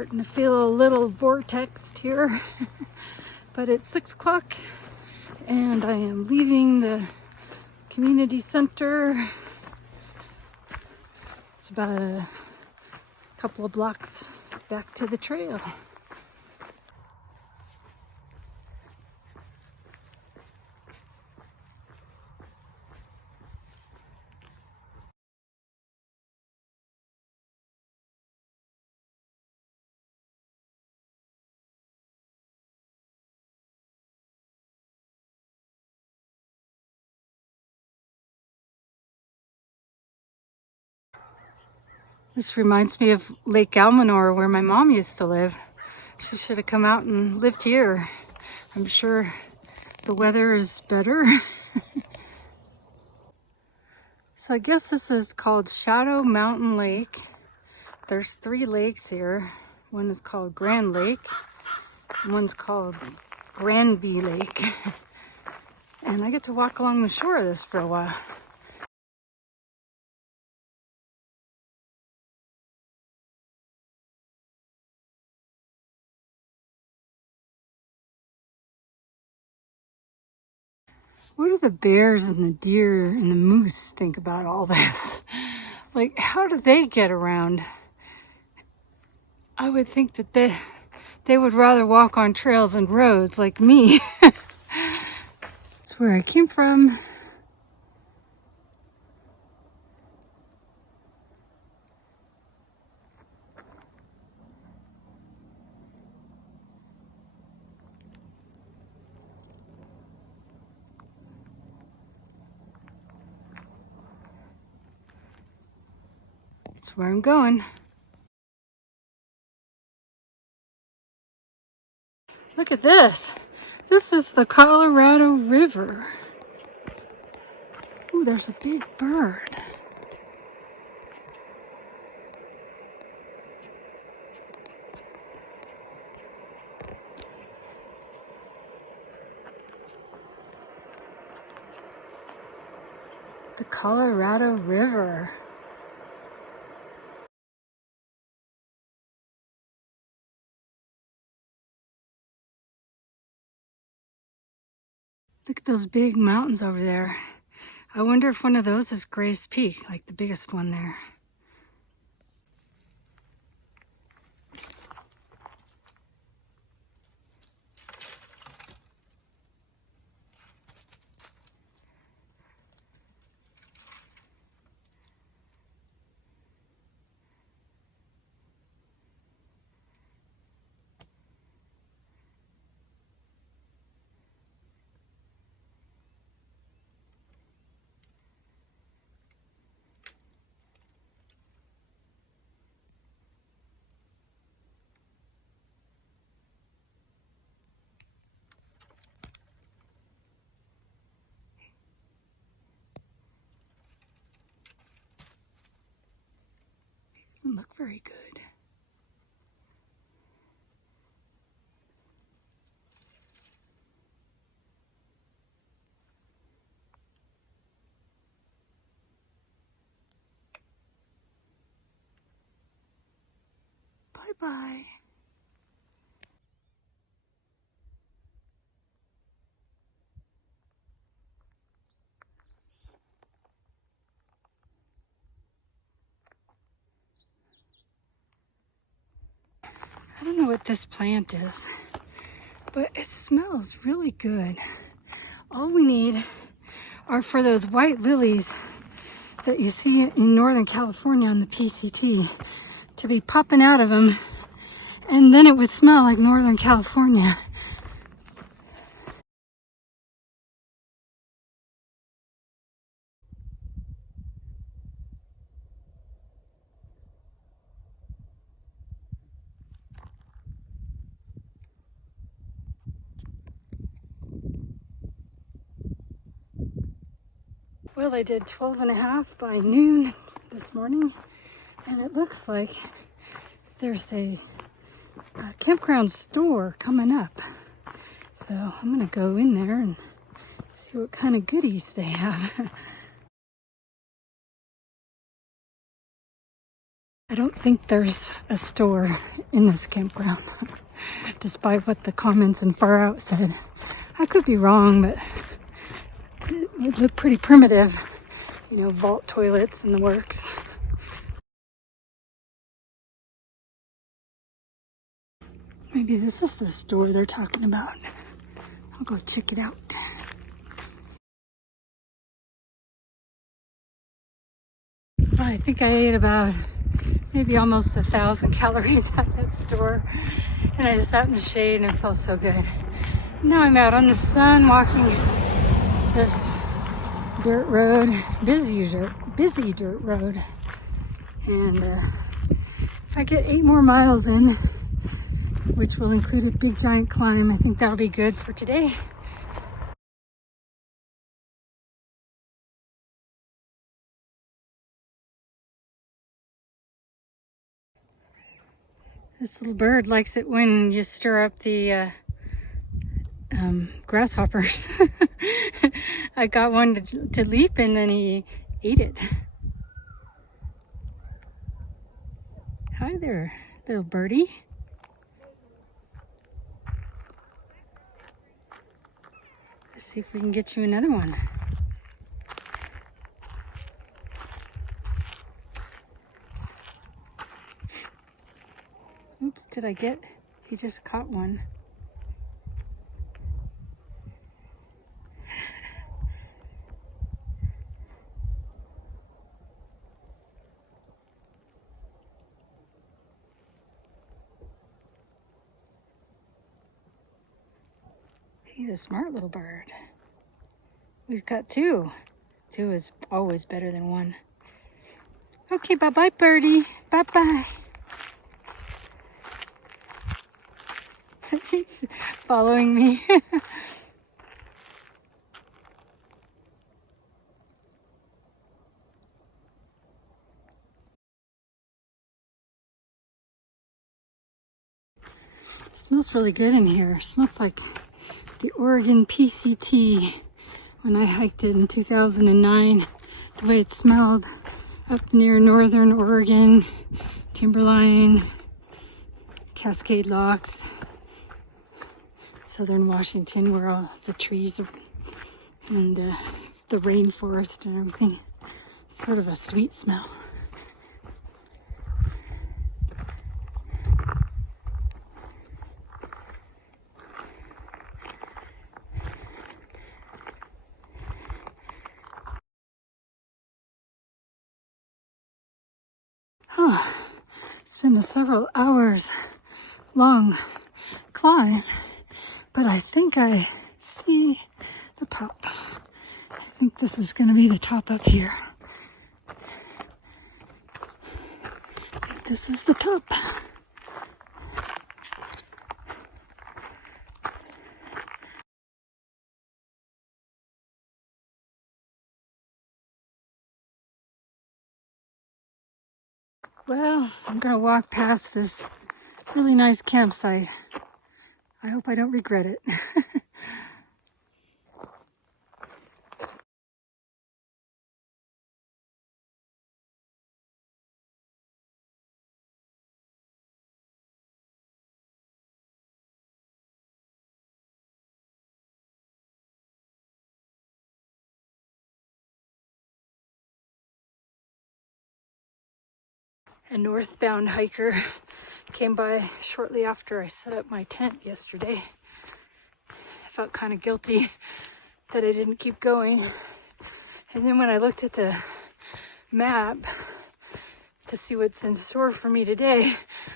Starting to feel a little vortex here, but it's 6 o'clock and I am leaving the community center. It's about a couple of blocks back to the trail. This reminds me of Lake Almanor, where my mom used to live. She should have come out and lived here. I'm sure the weather is better. So I guess this is called Shadow Mountain Lake. There's 3 lakes here. One is called Grand Lake, and one's called Granby Lake. And I get to walk along the shore of this for a while. What do the bears and the deer and the moose think about all this? Like, how do they get around? I would think that they would rather walk on trails and roads like me. That's where I came from. That's where I'm going. Look at this. This is the Colorado River. Ooh, there's a big bird. The Colorado River. Look at those big mountains over there. I wonder if one of those is Gray's Peak, like the biggest one there. Doesn't look very good. Bye-bye. I don't know what this plant is, but it smells really good. All we need are for those white lilies that you see in Northern California on the PCT to be popping out of them, and then it would smell like Northern California. Well, I did 12.5 by noon this morning, and it looks like there's a campground store coming up. So I'm gonna go in there and see what kind of goodies they have. I don't think there's a store in this campground, despite what the comments in Far Out said. I could be wrong, but it looked pretty primitive. You know, vault toilets and the works. Maybe this is the store they're talking about. I'll go check it out. Well, I think I ate about maybe almost 1,000 calories at that store. And I just sat in the shade and it felt so good. Now I'm out on the sun walking this dirt road, busy dirt road. And if I get 8 more miles in, which will include a big giant climb, I think that'll be good for today. This little bird likes it when you stir up the grasshoppers. I got one to leap and then he ate it. Hi there, little birdie. Let's see if we can get you another one. Oops, did I get? He just caught one. He's a smart little bird. We've got 2. 2 is always better than 1. Okay, bye-bye, birdie. Bye-bye. He's following me. It smells really good in here. It smells like the Oregon PCT when I hiked it in 2009. The way it smelled up near northern Oregon, Timberline, Cascade Locks, southern Washington, where all the trees are, and the rainforest and everything. It's sort of a sweet smell. It's been a several hours long climb, but I think I see the top. I think this is going to be the top up here. I think this is the top. Well, I'm going to walk past this really nice campsite. I hope I don't regret it. A northbound hiker came by shortly after I set up my tent yesterday. I felt kind of guilty that I didn't keep going. And then when I looked at the map to see what's in store for me today,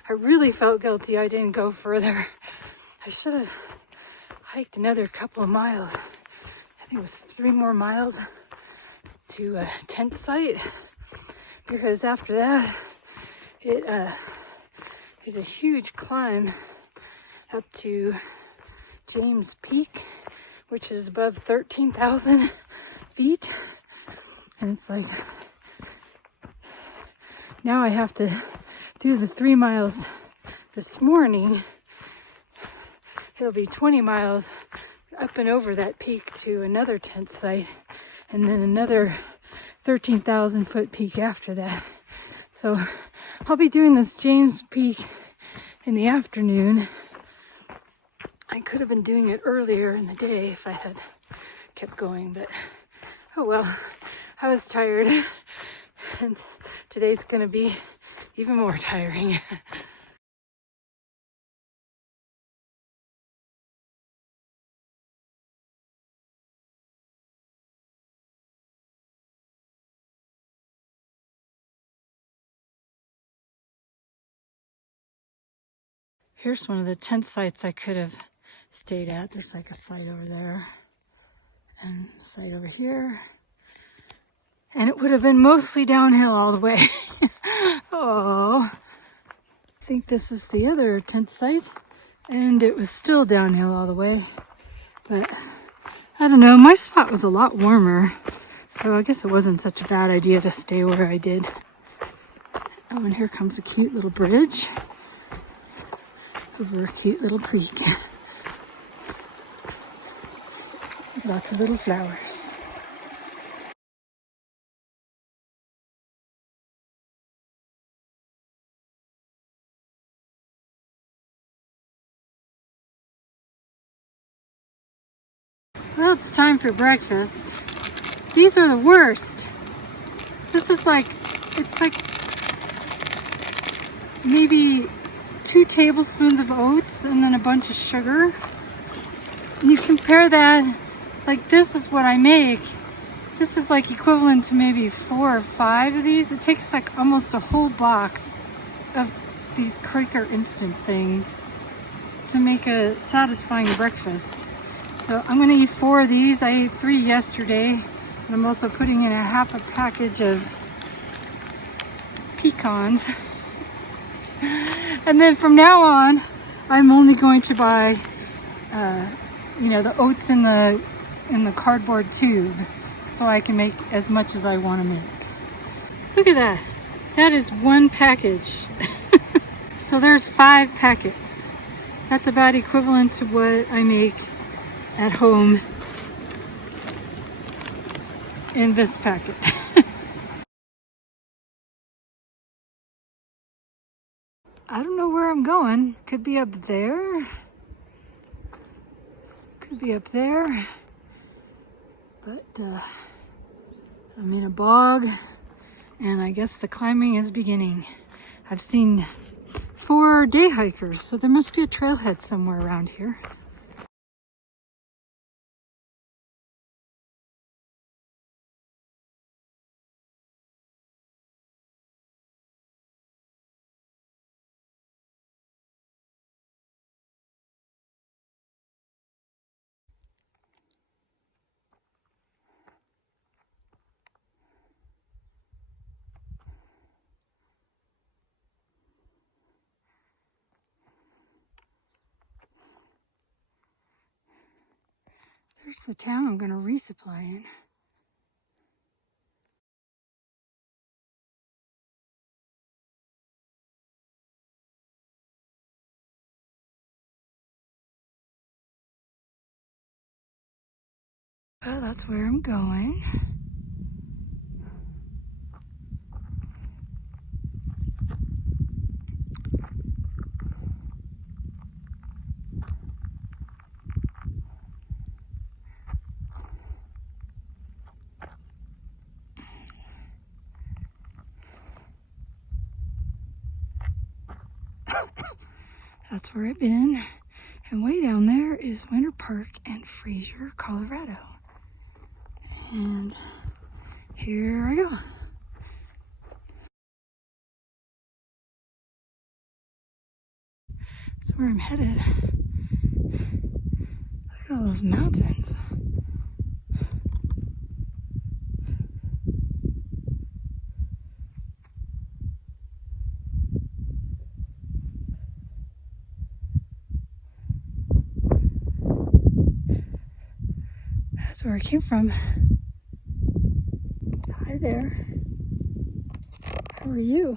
I really felt guilty I didn't go further. I should have hiked another couple of miles. I think it was 3 more miles to a tent site, because after that, it is a huge climb up to James Peak, which is above 13,000 feet. And it's like, now I have to do the 3 miles this morning. It'll be 20 miles up and over that peak to another tent site, and then another 13,000 foot peak after that. So I'll be doing this James Peak in the afternoon. I could have been doing it earlier in the day if I had kept going, but oh well, I was tired. And today's gonna be even more tiring. Here's one of the tent sites I could have stayed at. There's like a site over there and a site over here. And it would have been mostly downhill all the way. Oh, I think this is the other tent site. And it was still downhill all the way. But I don't know, my spot was a lot warmer. So I guess it wasn't such a bad idea to stay where I did. Oh, and here comes a cute little bridge over a cute little creek. Lots of little flowers. Well, it's time for breakfast. These are the worst. This is like, it's like maybe 2 tablespoons of oats and then a bunch of sugar. And you compare that, like this is what I make. This is like equivalent to maybe 4 or 5 of these. It takes like almost a whole box of these Quaker instant things to make a satisfying breakfast. So I'm gonna eat 4 of these. I ate 3 yesterday. And I'm also putting in a half a package of pecans. And then from now on, I'm only going to buy, you know, the oats in the cardboard tube, so I can make as much as I want to make. Look at that. That is 1 package. So there's 5 packets. That's about equivalent to what I make at home in this packet. I don't know where I'm going. Could be up there. Could be up there. But I'm in a bog and I guess the climbing is beginning. I've seen 4 day hikers, so there must be a trailhead somewhere around here. There's the town I'm going to resupply in. Well, that's where I'm going. That's where I've been. And way down there is Winter Park and Fraser, Colorado. And here I go. That's where I'm headed. Look at all those mountains. That's where I came from. Hi there. How are you?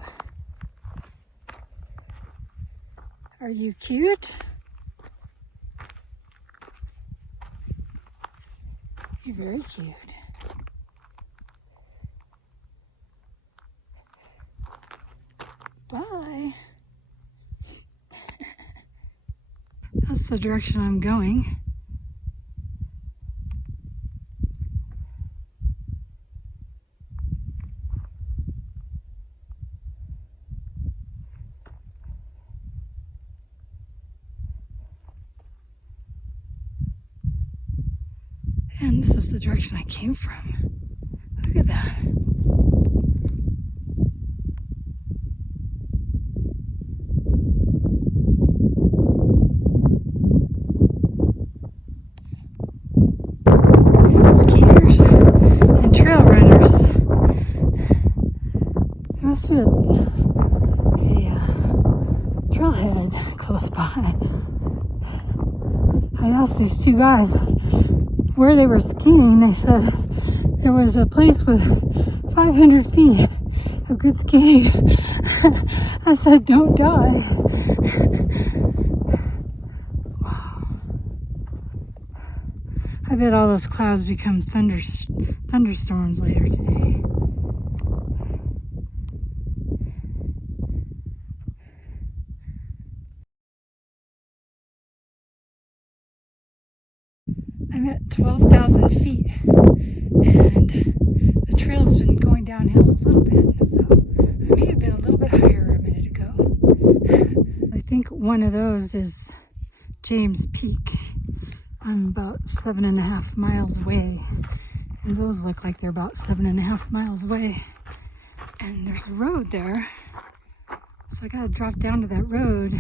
Are you cute? You're very cute. Bye. That's the direction I'm going. And this is the direction I came from. Look at that. Skiers and trail runners. There must be a trailhead close by. I asked these two guys where they were skiing. They said there was a place with 500 feet of good skiing. I said, don't die. Wow. I bet all those clouds become thunderstorms later today. I'm at 12,000 feet, and the trail's been going downhill a little bit, so I may have been a little bit higher a minute ago. I think one of those is James Peak. I'm about 7.5 miles away, and those look like they're about 7.5 miles away. And there's a road there, so I gotta drop down to that road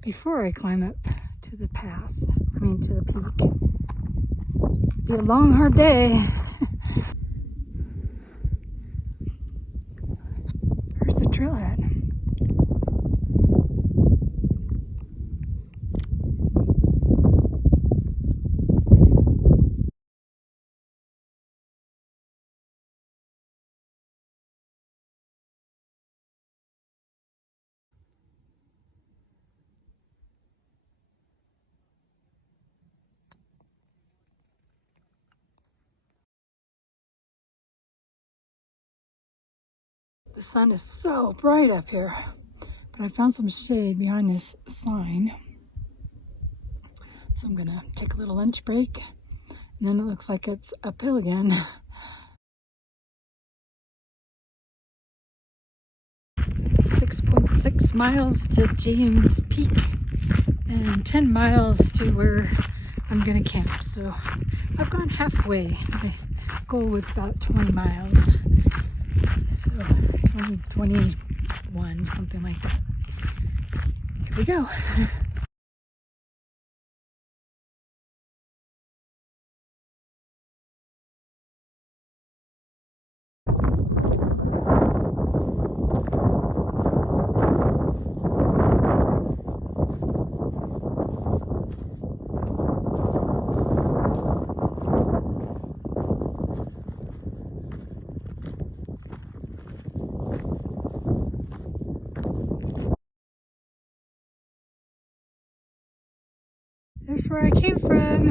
before I climb up to the pass, to the peak. Be a long, hard day. There's the trailhead. The sun is so bright up here, but I found some shade behind this sign. So I'm gonna take a little lunch break, and then it looks like it's uphill again. 6.6 miles to James Peak and 10 miles to where I'm gonna camp. So I've gone halfway. My goal was about 20 miles. So 21, something like that. Here we go. There's where I came from.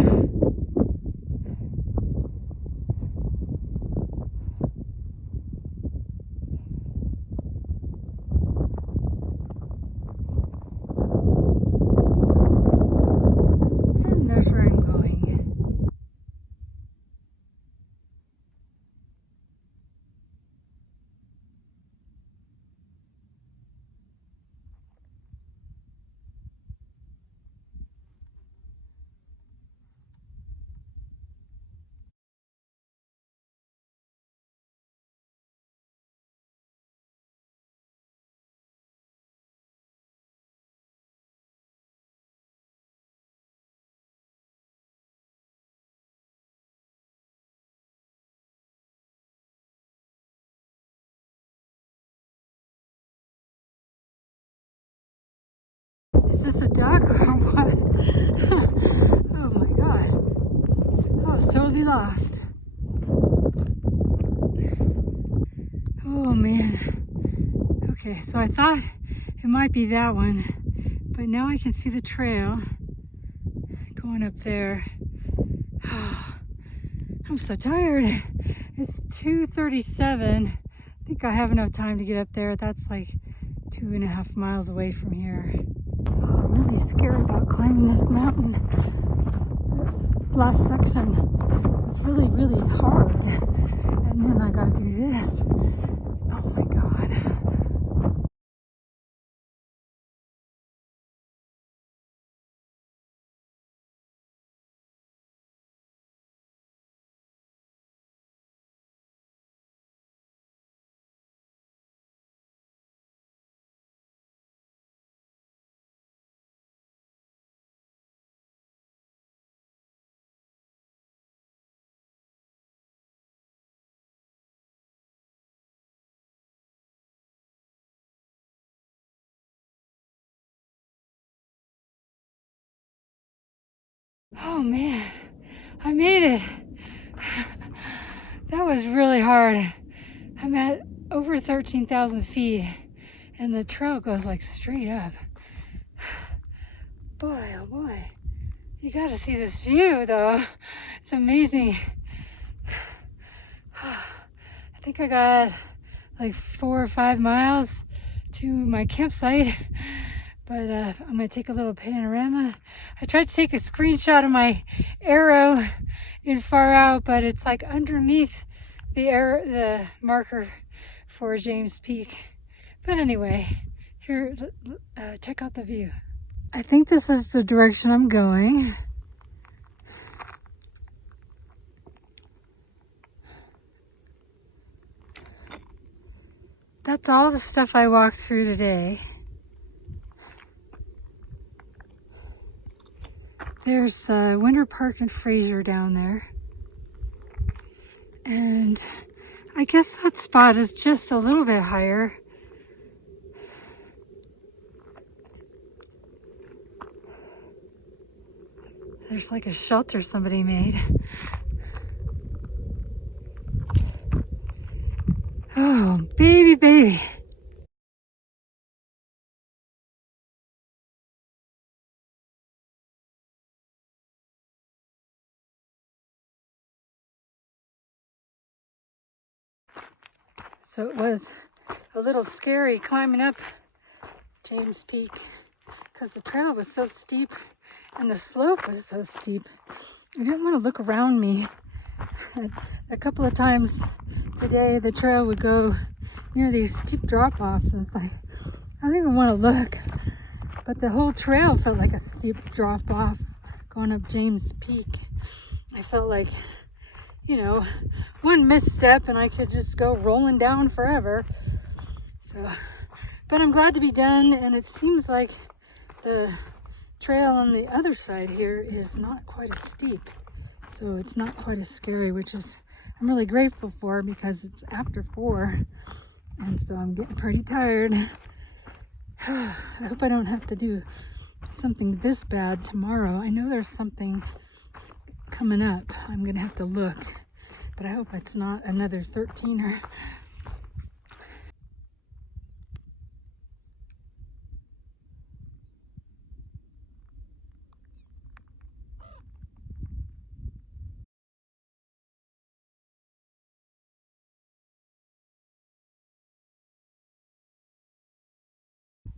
And there's where I'm going. Is this a duck or what? Oh my god. I was totally lost. Oh man. Okay, so I thought it might be that one, but now I can see the trail going up there. I'm so tired. It's 2:37. I think I have enough time to get up there. That's like 2.5 miles away from here. I'm really scared about climbing this mountain. This last section was really, really hard. And then I gotta do this. Oh my God. Oh man, I made it. That was really hard. I'm at over 13,000 feet and the trail goes like straight up. Boy, oh boy. You gotta see this view though. It's amazing. I think I got like 4 or 5 miles to my campsite, but I'm gonna take a little panorama. I tried to take a screenshot of my arrow in far out, but it's like underneath the marker for James Peak. But anyway, here, check out the view. I think this is the direction I'm going. That's all the stuff I walked through today. There's Winter Park and Fraser down there. And I guess that spot is just a little bit higher. There's like a shelter somebody made. Oh, baby, baby. So it was a little scary climbing up James Peak because the trail was so steep and the slope was so steep. I didn't want to look around me. A couple of times today the trail would go near these steep drop-offs and it's like, I don't even want to look. But the whole trail felt like a steep drop-off going up James Peak. I felt like, you know, one misstep and I could just go rolling down forever. So, but I'm glad to be done, and it seems like the trail on the other side here is not quite as steep. So it's not quite as scary, which is, I'm really grateful for because it's after 4. And so I'm getting pretty tired. I hope I don't have to do something this bad tomorrow. I know there's something coming up. I'm gonna have to look, but I hope it's not another 13er.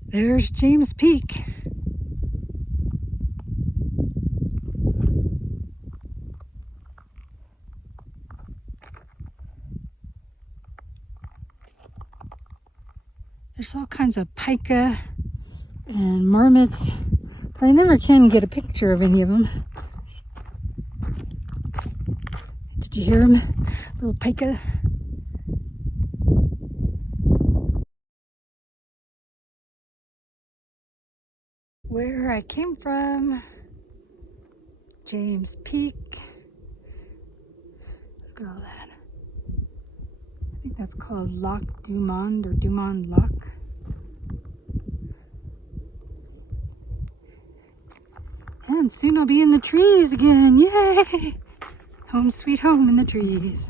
There's James Peak. There's all kinds of pica and marmots, but I never can get a picture of any of them. Did you hear them? Little pica. Where I came from, James Peak. Look at all that. I think that's called Lac du Monde or Dumont Lac. And soon I'll be in the trees again. Yay! Home sweet home in the trees.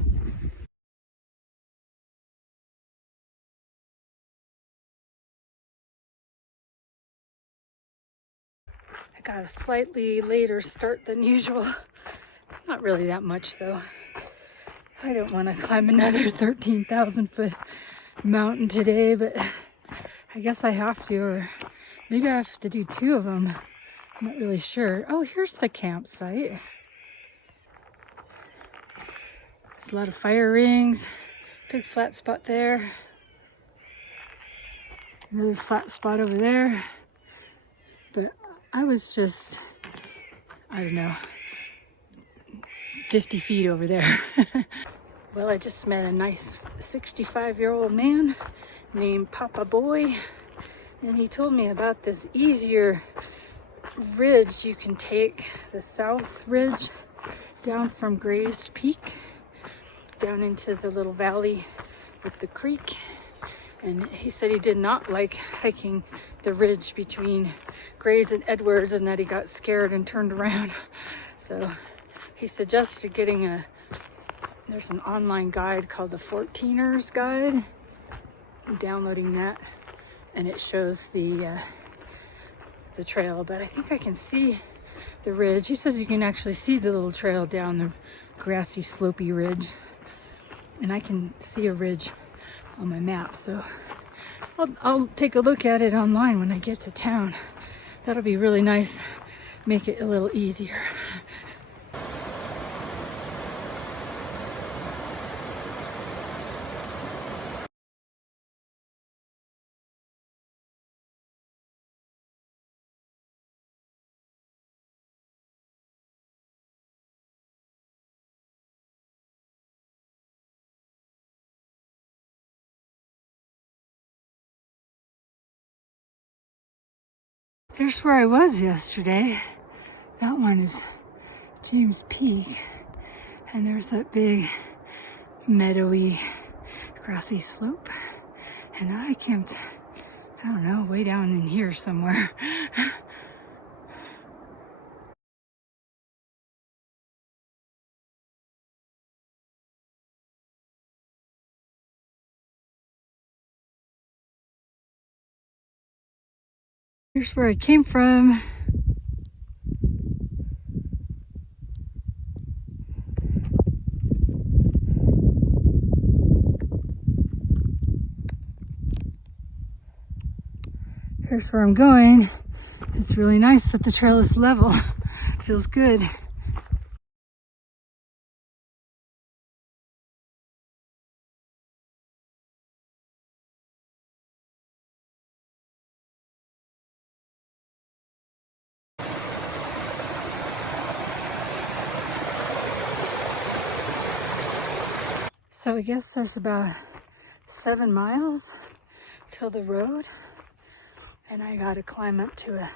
I got a slightly later start than usual. Not really that much though. I don't want to climb another 13,000 foot mountain today, but I guess I have to, or maybe I have to do 2 of them. I'm not really sure. Oh, here's the campsite. There's a lot of fire rings. Big flat spot there. Another flat spot over there. But I was just, I don't know, 50 feet over there. Well, I just met a nice 65-year-old man named Papa Boy, and he told me about this easier ridge you can take, the South Ridge, down from Gray's Peak, down into the little valley with the creek. And he said he did not like hiking the ridge between Gray's and Edwards, and that he got scared and turned around. So he suggested getting there's an online guide called the 14ers Guide. I'm downloading that, and it shows the trail, but I think I can see the ridge. He says you can actually see the little trail down the grassy, slopey ridge, and I can see a ridge on my map, so I'll take a look at it online when I get to town. That'll be really nice, make it a little easier. There's where I was yesterday. That one is James Peak, and there's that big meadowy grassy slope, and I camped, I don't know, way down in here somewhere. Here's where I came from. Here's where I'm going. It's really nice that the trail is level. Feels good. So I guess there's about 7 miles till the road, and I got to climb up to a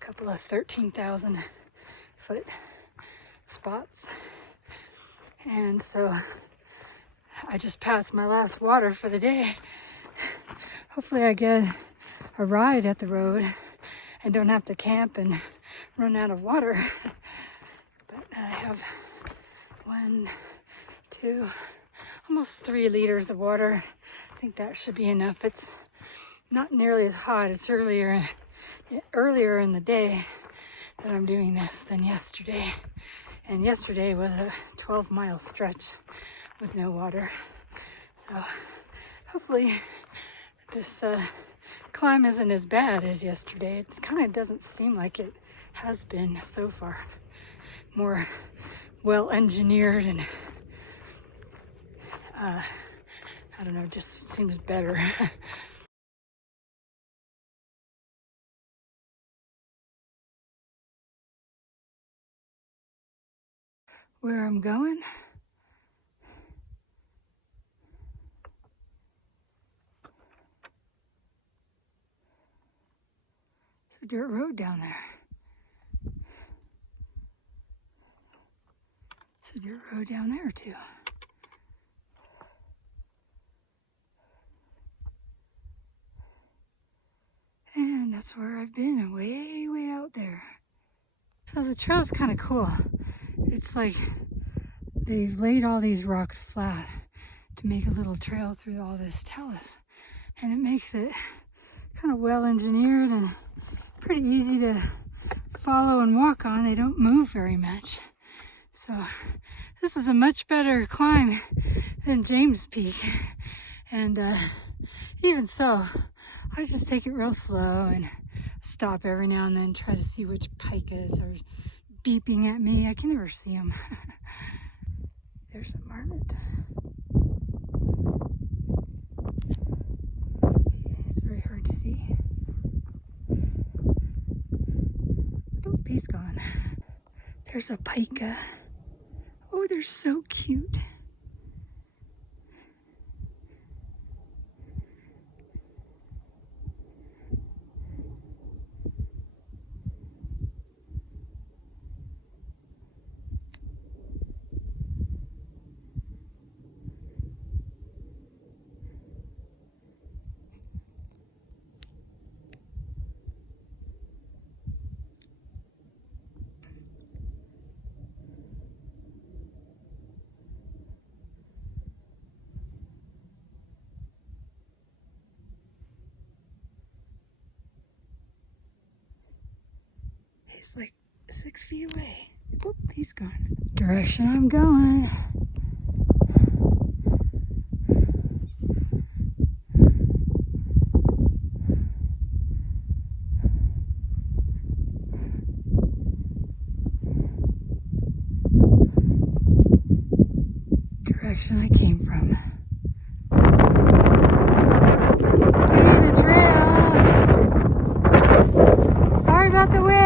couple of 13,000 foot spots. And so I just passed my last water for the day. Hopefully I get a ride at the road and don't have to camp and run out of water. But I have 1, 2, almost 3 liters of water. I think that should be enough. It's not nearly as hot. It's earlier in the day that I'm doing this than yesterday. And yesterday was a 12-mile stretch with no water. So hopefully this climb isn't as bad as yesterday. It kind of doesn't seem like it has been so far. More well engineered, and I don't know, just seems better. Where I'm going? It's a dirt road down there. It's a dirt road down there too. And that's where I've been, way, way out there. So the trail's kind of cool. It's like they've laid all these rocks flat to make a little trail through all this talus. And it makes it kind of well engineered and pretty easy to follow and walk on. They don't move very much. So this is a much better climb than James Peak. And even so, I just take it real slow and stop every now and then, try to see which pikas are beeping at me. I can never see them. There's a marmot. It's very hard to see. Oh, he's gone. There's a pika. Oh, they're so cute. He's like 6 feet away. Oop, he's gone. Direction I'm going. Direction I came from. See the trail. Sorry about the wind.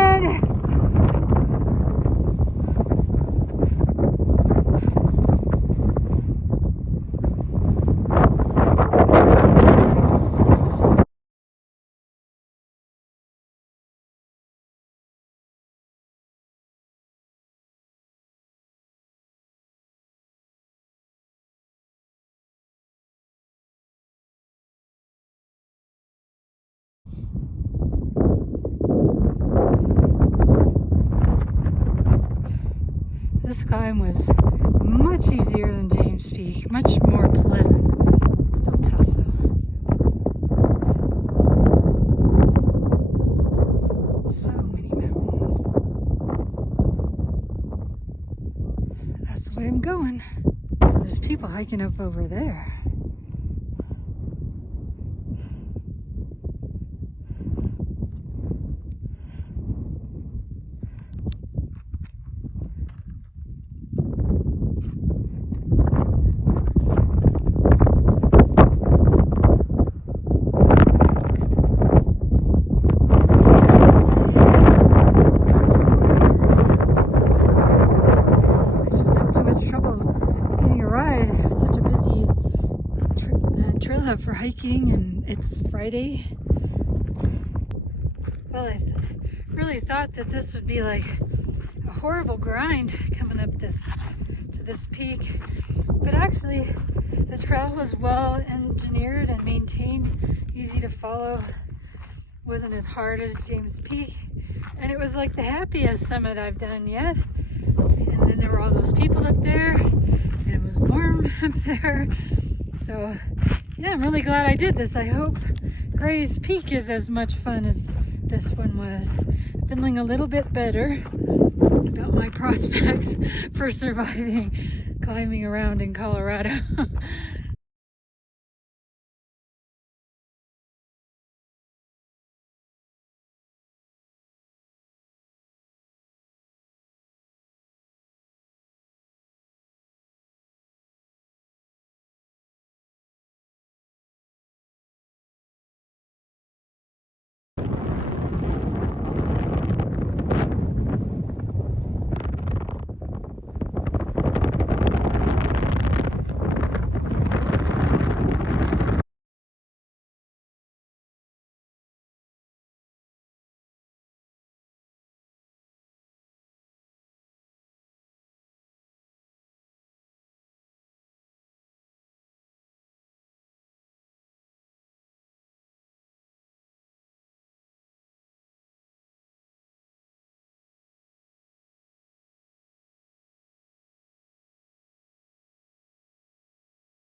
This climb was much easier than James Peak, much more pleasant. Still tough though. So many mountains. That's the way I'm going. So there's people hiking up over there. Trailhead for hiking, and it's Friday. Well, I really thought that this would be like a horrible grind coming up to this peak, but actually the trail was well engineered and maintained, easy to follow, wasn't as hard as James Peak, and it was like the happiest summit I've done yet. And then there were all those people up there, and it was warm up there. So yeah, I'm really glad I did this. I hope Gray's Peak is as much fun as this one was. I'm feeling a little bit better about my prospects for surviving climbing around in Colorado.